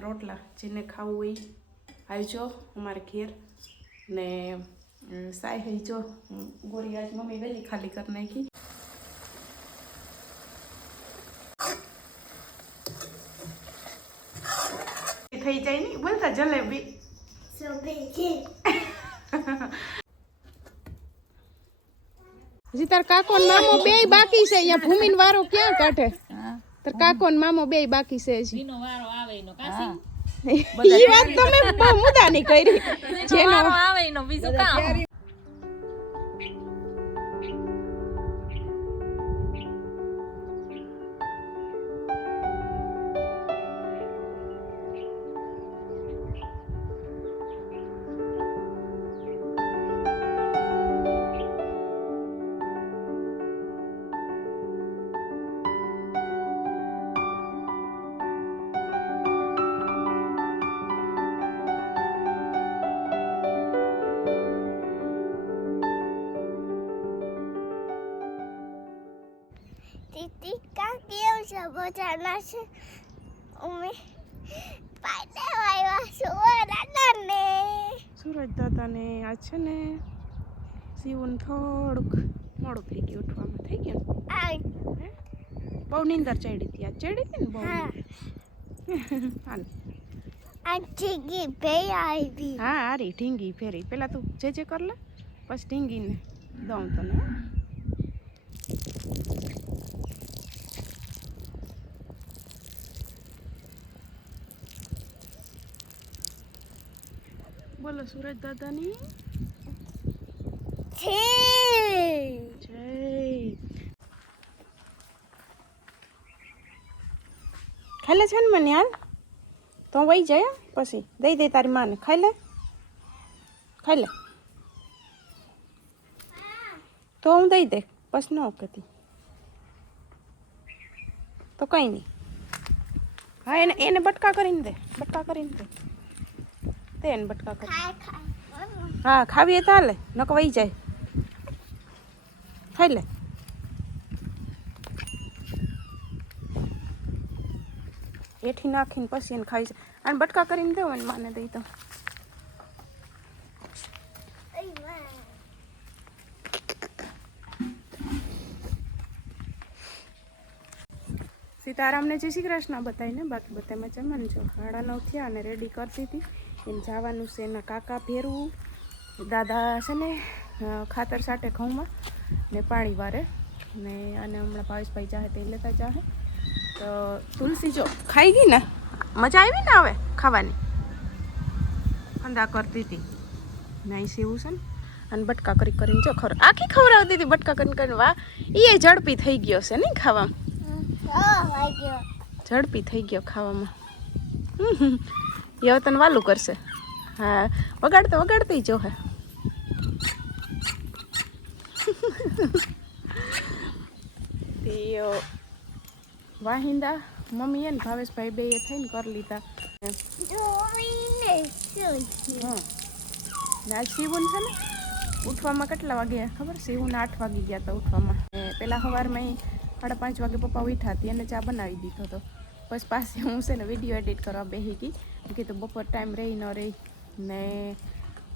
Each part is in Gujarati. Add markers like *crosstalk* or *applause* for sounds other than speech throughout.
રોટલા જેને ખાવું હોય આવજો અમારે ઘેર ને સાય હઈ જો અમ, ગોરી આજ મમ્મી વહેલી ખાલી કરી નાખી થઈ જાય નહીં બોલતા જલેબી હજી તાર કાકો નામો બે બાકી છે અહીંયા ભૂમિન વારો ક્યાં કાઢે તાર કાકો ને મામો બેય બાકી છે હજી. એનો વારો આવે એનો કાસી *laughs* ઈ વાત તમે બહુ મુદ્દાની કરી. જેનો વારો આવે એનો બીજું કામ sama nasi umi pada wayo suara nane સુરજ દાદાને આ છે ને સીવન થોડુંક મોડું થઈ ગયું ઉઠવામાં થઈ ગયું? બહુ નીંદર ચડી હતી આ ચડી હતી ને બહુ? હાલ. anjing bayi હા અરે ઢીંગી ફેરી પેલા તું જે જે કર લે પછી ઢીંગીને દઉં તને હો. બોલો સુરજ દાદાની? ખાઈ લે છે ને મને યાર? તો વહી જાય પછી. દઈ દે તારી માને. ખાઈ લે? ખાઈ લે? તો હું દઈ દે. પછી ન કહેતી. તો કંઈ નહીં હા, એને એને બટકા કરીને દે. બટકા કરીને દે. દે એને બટકા કરી. હા ખાવીએ તો હાલે નક વહી જાય. ખાઈ લે. એઠી નાખીને પછી એને ખાઈ જાય અને બટકા કરીને દેવો એને માને દઈ તો. સીતારામને જય શ્રી કૃષ્ણ બતાવીને બાકી બધા મજામાં જો સાડા નવ અને રેડી કરતી હતી. એને જવાનું છે એના કાકા ફેરવું દાદા છે ને ખાતર સાટે ઘઉંમાં ને પાણી વારે. ને અને હમણાં ભાવેશભાઈ ચાહે તે લેતા ચાહે તો તુલસી જો ખાઈ ગઈ ને? મજા આવી ને હવે ખાવાની? અંદા કરતી હતી. નાઈ સીવું છે ને? અને બટકા કરી કરીને જો ખર આખી ખવડાવતી હતી બટકા કરીને કરીને વાહ. એ ઝડપી થઈ ગયો છે નહીં ખાવામાં. ઝડપી થઈ ગયો ખાવામાં. હવે તને વાલું કરશે. હા, વગાડતો, વગાડતી જો હે વાહિંદા, મમ્મી ને ભાવેશભાઈ બે એ થઈને કરી લીધા. આજ શિવન છે ને, ઉઠવામાં કેટલા વાગ્યા? ખબર? શિવન આઠ વાગી ગયા હતા ઉઠવામાં. પેલા સવારમાં સાડા પાંચ વાગે પપ્પા ઉઠ્યા હતી અને ચા બનાવી દીધો હતો પછી પાછી હું છે ને વીડિયો એડિટ કરવા બેસી ગઈ. મેં કીધું બપોર ટાઈમ રહી ન રહી. ને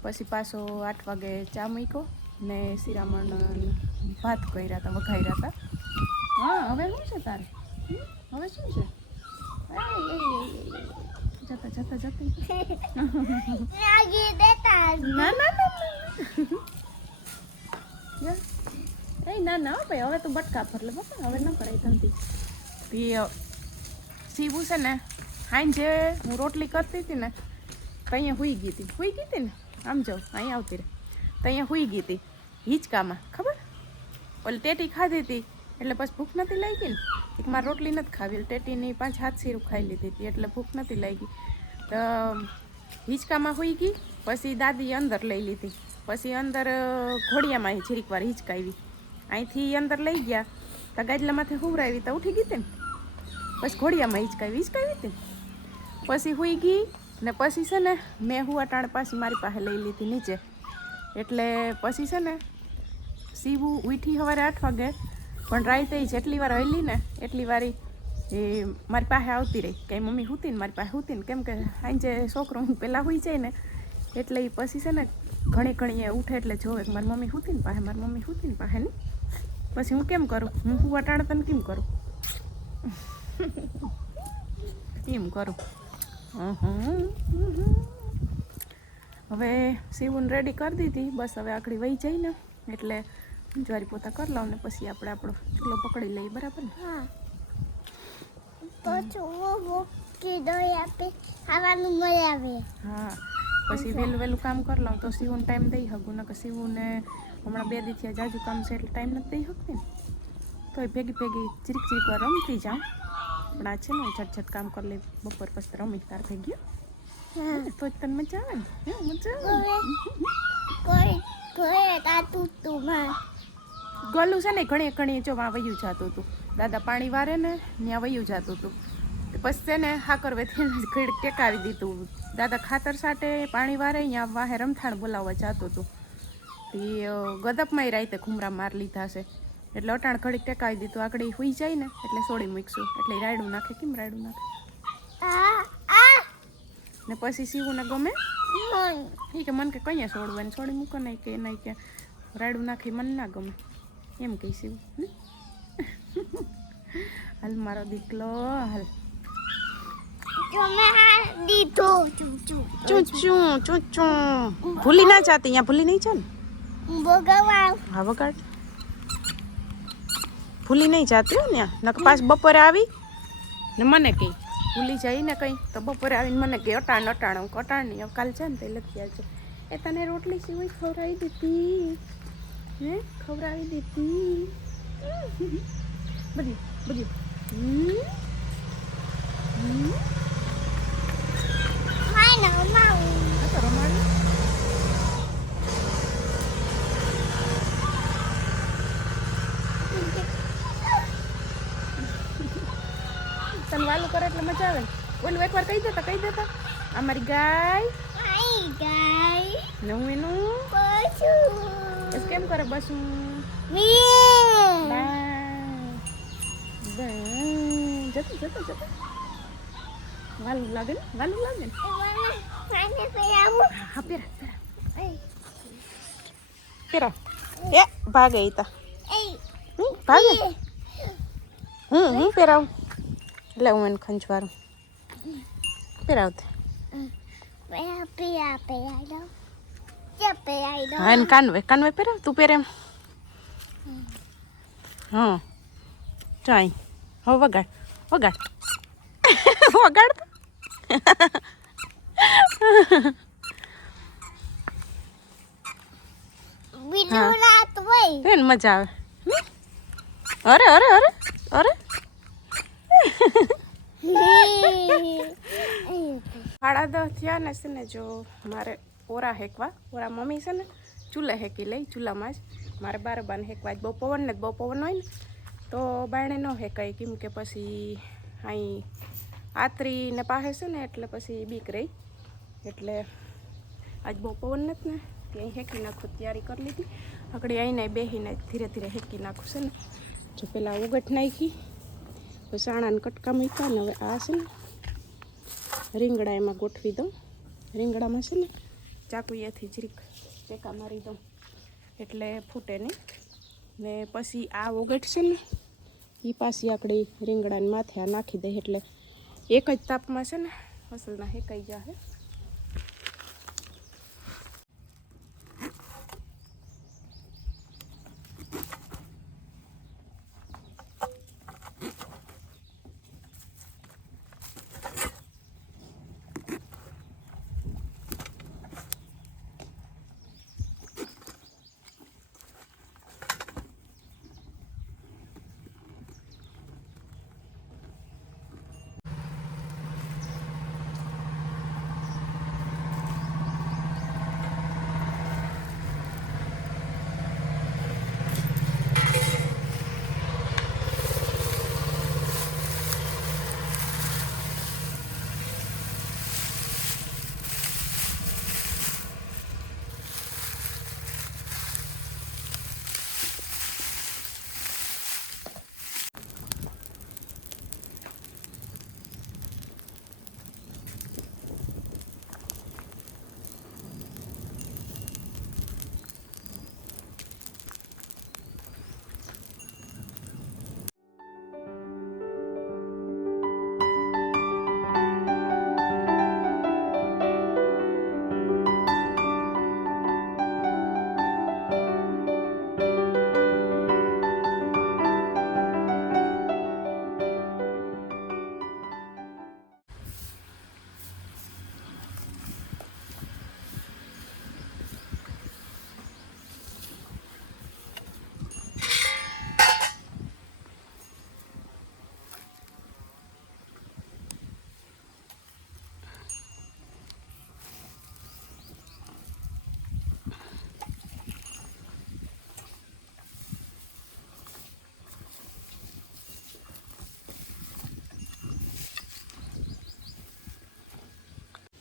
પછી પાછો આઠ વાગે ચા મૂક્યો ને શિરામણ ભાત કર્યા હતા વઘાર્યા હતા હા હવે શું છે તારે? હવે શું છે. જતા જતા જતા. ના ના ના. ના ના ભાઈ, હવે તો બટકા ફર લે બાપા હવે ન કરાય ધંધી સીવું છે ને, હાઈ જે હું રોટલી કરતી હતી ને, તો અહીંયા હુઈ ગઈ હતી. હુઈ ગઈ હતી ને? આમ જાઉં, અહીંયા આવતી રહે. તો અહીંયા હુઈ ગઈ હતી, હિંચકામાં, ખબર? ઓલી ટેટી ખાધી હતી, એટલે પછી ભૂખ નથી લાગી ને. એક મારે રોટલી નથી ખાવી ટેટીની પાંચ હાથ સીરું ખાઈ લીધી હતી, એટલે ભૂખ નથી લાગી. તો, હિંચકામાં હુઈ ગઈ, પછી દાદીએ અંદર લઈ લીધી. પછી અંદર ઘોડિયામાં જીરીક વાર હિંચકાવી અહીંથી અંદર લઈ ગયા. તો ગાદલામાંથી હુવરાવી તો ઉઠી ગઈ હતી પછી ઘોડિયામાં હિંચકાવી હિંચકાવી હતી પછી હુઈ ગઈ ને પછી છે ને મેં હુવાટાણ પાછી મારી પાસે લઈ લીધી નીચે. એટલે પછી છે ને સીવું ઉઠી સવારે આઠ વાગે. પણ રાતે જેટલી વાર હલી ને એટલી વારી એ મારી પાસે આવતી રહી. કે મમ્મી હુતી ને મારી પાસે હુતી ને. કેમ કે સાંજે છોકરો હું પહેલાં હોઈ જાય ને એટલે એ પછી છે ને ઘણી ઘણી ઉઠે એટલે જોવે મારી મમ્મી હુતી ને, પાસે મારી મમ્મી હુતી ને, પાસે ને. પછી હું કેમ કરું? હું હું વટાણા તને કેમ કરું? એમ કરું. હવે સીવું રેડી કરી દીધી. બસ હવે આખડી વહી જાય ને. એટલે જ્વારી પોતા કરી લઉં ને પછી આપણે આપણો ચૂલો પકડી લઈએ બરાબર ને? હા. પછી વહેલું વહેલું કામ કરી લઉં તો સીવું ટાઈમ દઈ શકું નકર સીવું ને હમણાં બે દીથી જાજુ કામ છે એટલે ટાઈમ નથી દઈ શકતી ને. તોય ભેગી ભેગી ચીરીક ચીરીક વાર રમતી જાઉં. પણ આ છે ને હું ઝટ ઝટ કામ કરી લઈ બપોર પછી રમી તાર ભેગી તો જ તને મજા આવે ને? મજા આવે તું ગોલું છે ને ઘણી ઘણી જો વાં વયું જતું હતું. દાદા પાણી વારે ને ત્યાં વયું જતું હતું. પછી છે ને હાકર વેથી ઘડીક ટેકાવી દીધું. દાદા ખાતર સાટે પાણી વારે અહીંયા વાહે રમથાણ બોલાવવા જતું હતું. તે ગદપમાં રાતે ઘુમરા માર લીધા છે. એટલે અટાણ ઘડીક ટેકાવી દીધું. આગળ હુઈ જાય ને એટલે સોડી મૂકશું. એટલે રાયડું નાખે. કેમ રાયડું નાખે? ને પછી સીવું ને ગમે? એ કે મને કે કઈ સોડવા ને સોડી મૂકો નહીં કે નહીં કે રાયડું નાખી મને ના ગમે. એમ કહી સીવું હાલ મારો દીકલો હાલ. ભૂલી ના જાતી અહીંયા ભૂલી નહીં છે ને હા વગાડ. ભૂલી નહીં જાતી હો ને નક પાછ બપોરે આવી. ને મને કહી ભૂલી જાય ને કંઈ. તો બપોરે આવીને મને કહે અટાણ અટાણ હું અટાણ નહીં કાલ છે ને તે લખી આવજો. એ તને રોટલી સિવાય ખવડાવી દીધી. હે? ખવડાવી દીધી. બધી બધી. રમાડું. તને મજા ઓલું એકવાર કહી દેતા કહી દેતા. અમારી ગાય. ગાય. નવું એનું? બસ. કેમ કરે બસ. જતું જતું જતું. વાલું લાગે ને? વાલું લાગે ને? પેરાવું હા પેરા પેરા. એ પેરા. એ ભાગે ઈ તા. એ ભાગે. હું હું પહેરાવું એટલે હું એને ખંજવારું. પહેરાવતે હા, એને કાનવે કાનવે પહેરાવ, તું પહેરે એમ. હા. ચાઈ હવે વગાડ. વગાડ. વગાડ મજા આવે. અરે અરે અરે અરે. સાડા દસ થયા ને છે ને જો મારે ઓરા હેકવા, ઓરા મમ્મી છે ને ચૂલા હેકી લઈ, ચૂલામાં જ. મારે બાર બાને હેકવા બહુ પવન ને બહુ પવન હોય ને, તો બાયણે ન હેકાય. કેમ કે પછી અહીં આતરી ને પાસે છે ને એટલે પછી બીક રહી. એટલે આજ બહુ પવન નથી ને ત્યાં હેકી નાખું, તૈયારી કરી લીધી. આગળ આવીને બેસીને ધીરે ધીરે હેકી નાખું છે ને. જો પેલા ઉગટ નાખી પછી સાણાને કટકા મૂક્યા ને હવે આ છે ને રીંગણા એમાં ગોઠવી દઉં. રીંગણામાં છે ને ચાકુયાથી જરીક ટેકા મારી દઉં. એટલે ફૂટે નહીં. ને પછી આ ઓગટ છે ને એ પાછી આપણે રીંગણાને માથે નાખી દઈએ. એટલે એક જ તાપમાં છે ને, અસલના હેકાઈ જાય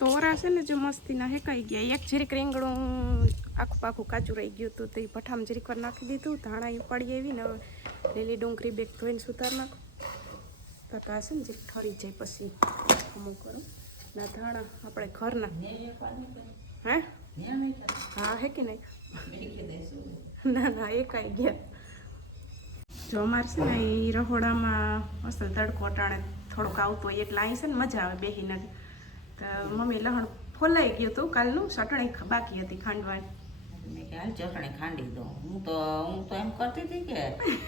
તો ઓરા છે ને જો મસ્તીના હેકાઈ ગયા. એક જરીક રીંગણું આખું પાખું કાચું રહી ગયું હતું. તો એ ભઠ્ઠામાં જરીક વાર નાખી દીધું ધાણા ઉપાડી આવી ને લીલી ડુંગળી બેગ ધોઈને સુધાર નાખો. તો આ છે ને જરીક ઠરી જાય પછી અમુક કરું ના ધાણા આપણે ઘરના. હે? હા હે કે નહીં. ના ના એકાઈ ગયા. જો અમારે છે ને એ રહોડામાં મસ્ત તડકો અટાણે થોડોક આવતો હોય એટલે અહીં છે ને મજા આવે બેહીને તો મમ્મી લહણ ફોલાઈ ગયું હતું કાલનું ચટણી બાકી હતી ખાંડવાની. મેં કે હાલ ચટણી ખાંડી દઉં. હું તો હું તો એમ કરતી હતી કે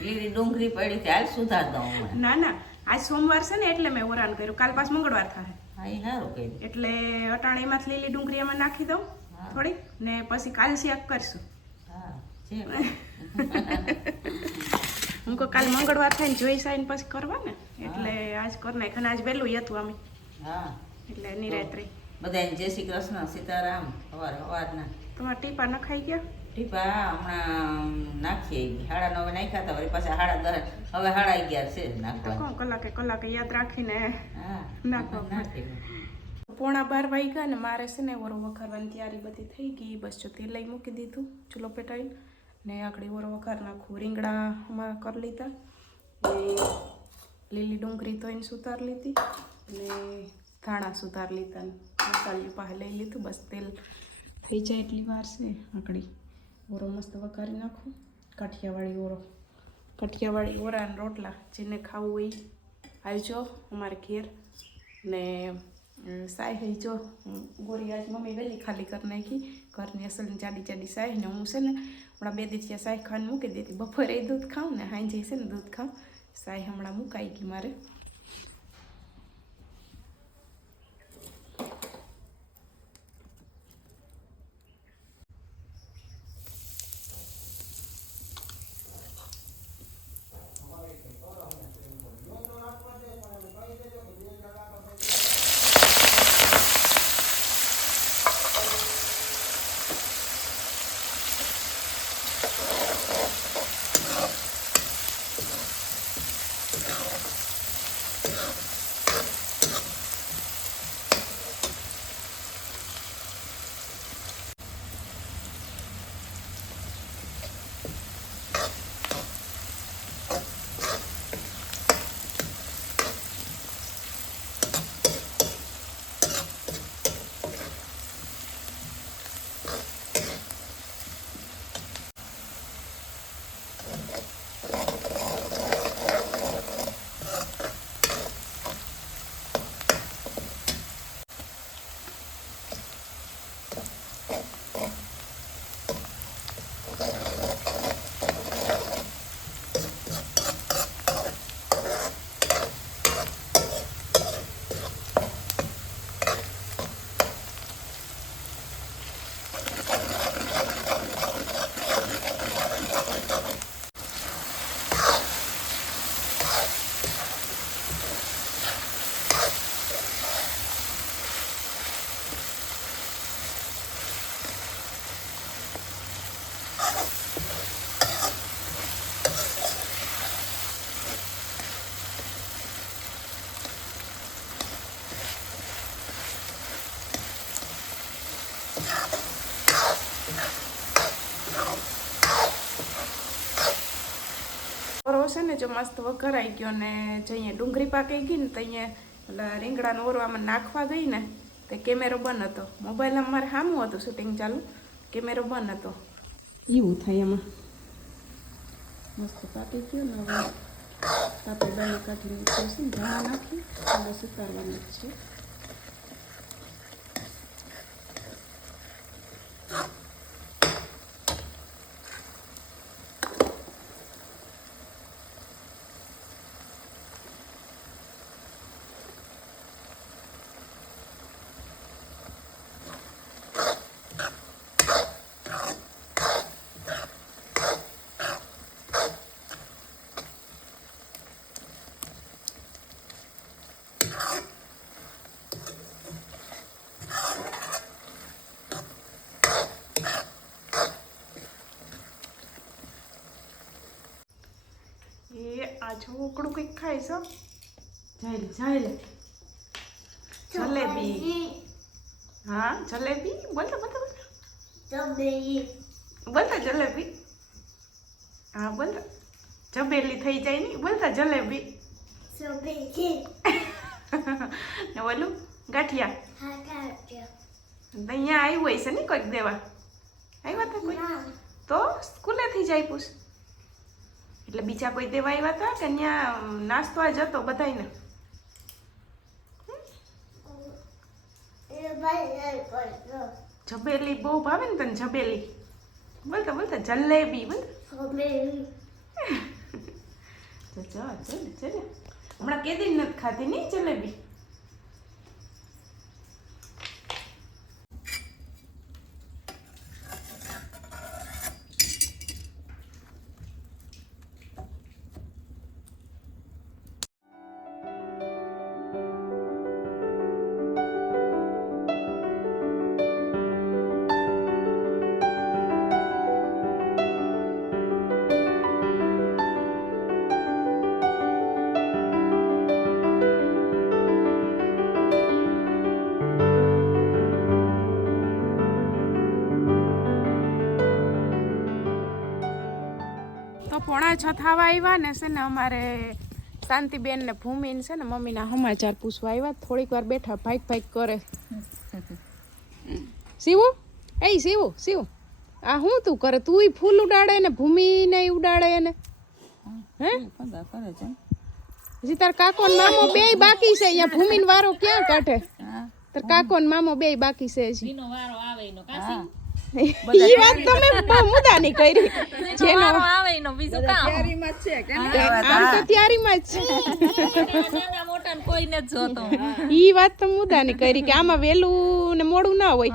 લીલી ડુંગળી પડી હતી હાલ સુધાર દઉં ના ના આજ સોમવાર છે ને એટલે મેં ઓરાન કર્યું. કાલ પાસ મંગળવાર થાય. હા એ સારું કર્યું. એટલે અટાણીમાંથી લીલી ડુંગળી એમાં નાખી દઉં. થોડી ને પછી કાલ શેક કરશું. *laughs* હું કો કાલ મંગળવાર થાય ને જોઈ સાઈન પછી કરવા ને. એટલે આજ કર નાખ અને આજ વહેલું હતું અમે હા. એટલે નિરાત્રે બધાને જય શ્રી કૃષ્ણ સીતારામ સવાર સવારના તમારા ટીપા નખાઈ ગયા? ટીપા હમણાં નાખીએ હાડા નવે નાખ્યા હતા વળી પાછા હાડા દસ હવે હાડા અગિયાર છે તો નાખવા કલાકે કલાકે યાદ રાખીને હા નાખવા પડે. નાખી. પોણા બાર વાગ્યા ને મારે છે ને ઓરો વઘારવાની તૈયારી બધી થઈ ગઈ. બસ જો તેલ લઈ મૂકી દીધું ચૂલો પેટાવી ને આગળ ઓરો વઘાર નાખું. રીંગણામાં કરી લીધા. ને લીલી ડુંગળી ધોઈને સુતારી લીધી. ને ધાણા સુધાર લીધા ને મસાલિયું પાસે લઈ લીધું. બસ તેલ થઈ જાય એટલી વાર છે. આકડી ઓરો મસ્ત વઘારી નાખું. કાઠિયાવાડી ઓરો. કાઠિયાવાડી ઓરા અને રોટલા જેને ખાવું હોય આવજો અમારે ઘેર. ને સાય હઈ જો. ગોરી આજ મમ્મી વહેલી ખાલી કરી નાખી. ઘરની અસલની જાડી જાડી સાય ને હું છે ને હમણાં બે દિવસ સાય ખાઈને મૂકી દીધી. બપોરે દૂધ ખાઉં ને હાંજે છે ને દૂધ ખાઉં. સાય હમણાં મુકાઈ ગઈ મારે. જો મસ્ત વઘરાઈ ગયો ને જઈએ ડુંગળી પાકી ગઈ ને તો અહીંયા ઓલા રીંગણાનો ઓરવામાં નાખવા ગઈ ને તે કેમેરો બંધ હતો. મોબાઈલ મારે સામું હતું શૂટિંગ ચાલુ. કેમેરો બંધ હતો. એવું થાય એમાં. મસ્ત પાકી ગયો ને હવે. આપણે દહીં કાઢીને છે ને ધાણા નાખી. અને સુતારવાનું છે એ આ છોકડું કંઈક ખાય છો જાય જાય જલેબી. હા જલેબી? બોલતા બોલતા બોલતા બોલતા જલેબી. હા બોલતા જબેલી થઈ જાય નહીં બોલતા જલેબી. ને બોલું ગાંઠિયા. અહીંયા આવ્યું હોય છે ને કોઈક દેવા? આવ્યા હતા કોઈ તો સ્કૂલેથી જ આપ્યું છે. એટલે બીજા કોઈ દેવા આવ્યા હતા કે ત્યાં નાસ્તો આ જતો બધાયને? એ ભાઈ પડતો જબેલી બહુ ભાવે ને તને જબેલી? બોલતા બોલતા જલેબી બોલ ચલ હમણાં કેદી નથી ખાધી નહીં જલેબી? પોણા છ થવા આવ્યા ને છે ને અમારે શાંતિબેન ને ભૂમિન છે ને મમ્મીના સમાચાર પૂછવા આવ્યા થોડીક વાર બેઠા ભાઈક ભાઈક કરે. શિવું? એ શિવું શિવું. આ શું તું કરે? તું ફૂલ ઉડાડે ને ભૂમિને ઉડાડે ને હે? કરે તાર કાકો મામો બે બાકી છે અહીંયા. ભૂમિન વારો ક્યાં કાઢે? તાર કાકો ને મામો બે બાકી છે હજી. વારો આવે એનો ઈ વાત તમે બહુ મુદ્દાની કરી. *laughs* જેનો આવે એનો બીજું કામ. આમ તો તૈયારીમાં જ છે. મોટા ને કોઈને જ જોતો. ઈ વાત તો મુદ્દાની કરી કે આમાં વેલું ને મોડું ના હોય.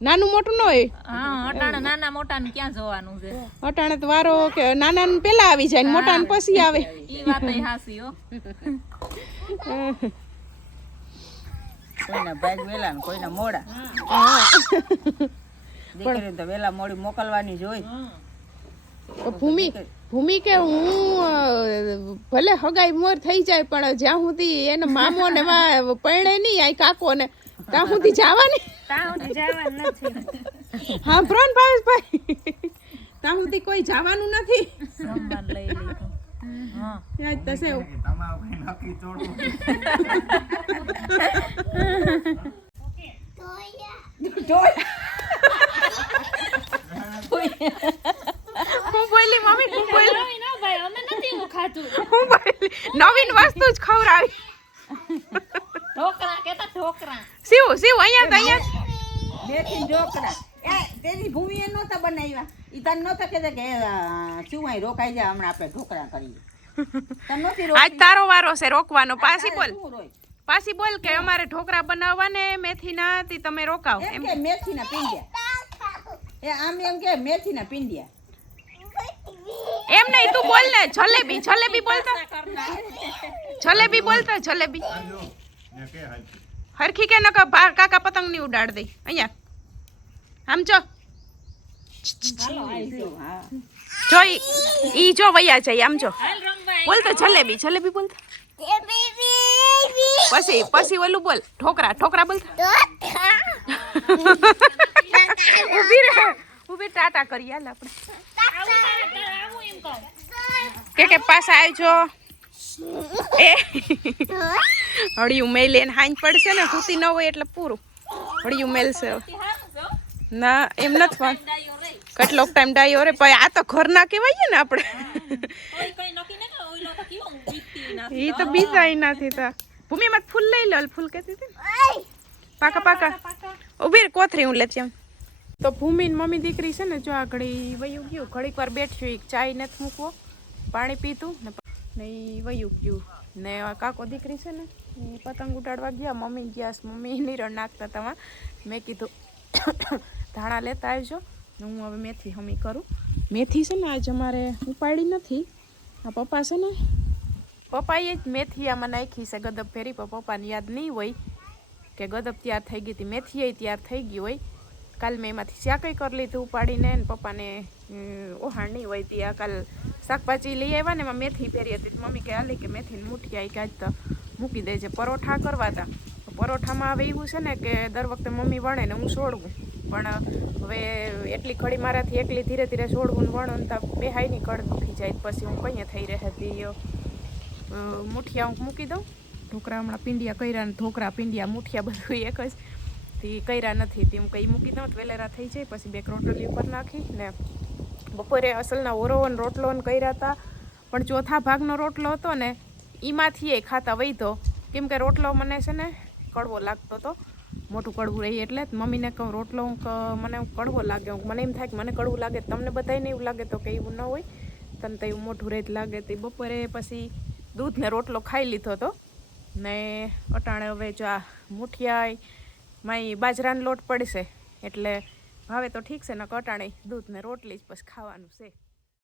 નાનું મોટું ન હોય? હા અટાણે નાના મોટા ને ક્યાં જોવાનું છે? અટાણે તો વારો કે નાના ને પેલા આવી જાય ને મોટા ને પછી આવે. ઈ વાત હાસી હો. કોઈના ભાગ વેલા ને કોઈના મોડા. દીકરી તો વેલા મોડી મોકલવાની જોઈ તો ભૂમિ ભૂમિ કે હું ભલે હગાઈ મોર થઈ જાય પણ જ્યાં સુધી એને મામો ને વા- પરણે નહીં આ કાકો ને ત્યાં સુધી જવાની હા પ્રોન ભાવેશભાઈ ત્યાં સુધી કોઈ જવાનું નથી. લઈ *laughs* લીધું હા યાદ થશે એવું. તોયા હું બોલી મમ્મી હું બોલી ના ભાઈ અમે નથી એવું ખાધું હું બોલી નવીન વસ્તુ જ ખવડાવી ઢોકરા કેતા ઢોકરા શિવ શિવ અહીંયા તો અહીંયા બેથી ઢોકળા એ તેની ભૂમિએ નહોતા બનાવ્યા ઈ તને નહોતા કહેતા કે શું અહીં રોકાઈ જાય હમણાં આપણે ઢોકળા કરીએ તને નહોતી આજ તારો વારો છે રોકવાનો પાછી બોલ શું રોય પાછી બોલ કે અમારે ઢોકળા બનાવવા ને મેથી ના હતી તમે રોકાવ. એમ કે મેથીના પીંડિયા. એ આમ એમ કે મેથીના પીંડિયા. એમ નહીં તું બોલ ને જલેબી જલેબી બોલતા. જલેબી બોલતા જલેબી. હરખી કે ન કાકા પતંગની ઉડાડ દે. અહીંયા. આમ જો. હા. જો ઈ ઈ જો વૈયા જાય આમ જો. બોલતા જલેબી જલેબી બોલતા. પછી પછી ઓલું બોલ ઠોકરા ઠોકરા બોલતા ઊભી રહે ઊભી ટાટા કરી હાલ આપણે કે કે પાછા આવજો એ હળી મેલે ને હાંજ પડશે ને સૂતી ન હોય એટલે પૂરું હળી મેલશે ના એમ નથી વાત કેટલોક ટાઈમ ડાયો રે ભાઈ આ તો ઘર ના કહેવાય ને આપણે એ તો બીજા નથી તા ભૂમિમાં ફૂલ લઈ લો ફૂલ કહેતી હતી. પાકા પાકા. ઊભી કોથરી હું લેતી એમ તો ભૂમિ મમ્મી દીકરી છે ને જો આ ઘડી વયું ગયું ઘડીક વાર બેઠ્યું એક ચાય નથી મૂકવો પાણી પીતું ને ને ઈ વયું ગયું. ને કાકો દીકરી છે ને એ પતંગ ઉડાડવા ગયા મમ્મી ગયા મમ્મી નિરણ નાખતા તમા મેં. કીધું *coughs* ધાણા લેતા આવજો હું હવે મેથી હમી કરું. મેથી છે ને આજે અમારે ઉપાડી નથી. આ પપ્પા છે ને પપ્પાએ જ મેથી આમાં નાખી છે. ગદબ ફેરી પણ પપ્પાને યાદ નહીં હોય કે ગદબ તૈયાર થઈ ગઈ હતી. મેથી તૈયાર થઈ ગઈ હોય. કાલ મેં એમાંથી શાકઈ કરી લીધું ઉપાડીને ને પપ્પાને ઓહાણ નહીં હોય ત્યાં. કાલ શાકભાજી લઈ આવ્યા ને એમાં મેથી ફેરી હતી. મમ્મી કે હાલી કે મેથીની મૂઠી આવી કે આજ તો મૂકી દેજે. પરોઠા કરવા હતા પરોઠામાં હવે એવું છે ને કે દર વખતે મમ્મી વણે ને હું છોડવું પણ હવે એટલી ખડી મારાથી એકલી ધીરે ધીરે છોડવું ને વણું તો બેહાયની કડ દુખી જાય. પછી હું કંઈ થઈ રહે હતી અ, મુઠિયા હું મૂકી દઉં. ઢોકરા હમણાં પીંડિયા કર્યા ઢોકરા પીંડિયા, મુઠિયા બધું એક જ. તે કર્યા નથી, તે હું કંઈ મૂકી દઉં વેલેરા થઈ જાય, પછી બે રોટલી ઉપર નાખી ને બપોરે અસલના ઓરોવન રોટલો કર્યા હતા પણ ચોથા ભાગનો રોટલો હતો ને એમાંથી એ ખાતા વૈધો. કેમ કે રોટલો મને છે ને, કડવો લાગતો હતો મોટું કડવું રહી એટલે મમ્મીને કહું, રોટલો હું મને કડવો લાગે. મને એમ થાય કે મને કડવું લાગે, તમને બધાને એવું લાગે તો કે એવું ન હોય. તને તો એવું મોઢું રેત લાગે. તે બપોરે પછી દૂધ ને રોટલો ખાઈ લીધો હતો. ને અટાણે હવે જો આ મુઠિયાય માય બાજરાનો લોટ પડશે. એટલે ભાવે તો ઠીક છે ને કટાણે દૂધ ને રોટલી જ પછી ખાવાનું છે.